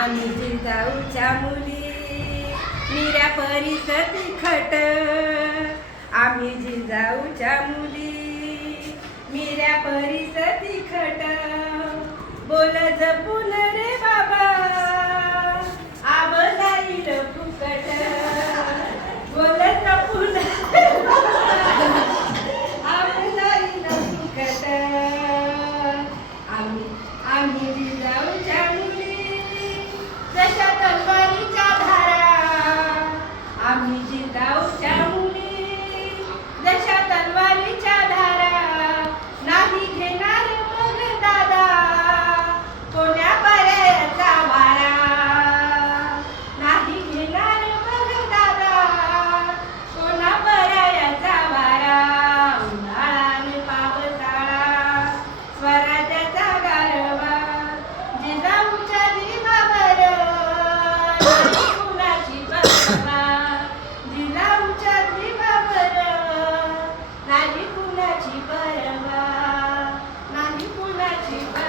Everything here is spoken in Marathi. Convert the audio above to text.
आम्ही जिंजाऊच्या मुली निऱ्या परिसत तिखट. आम्ही जिंजाऊच्या मुली मिऱ्या परिसत तिखट. बोल जपून रे बाबा आव जाईल फुकट. बोल जपून आव जाईल फुकट. आम्ही आम्ही जिंजाऊच्या Thank you.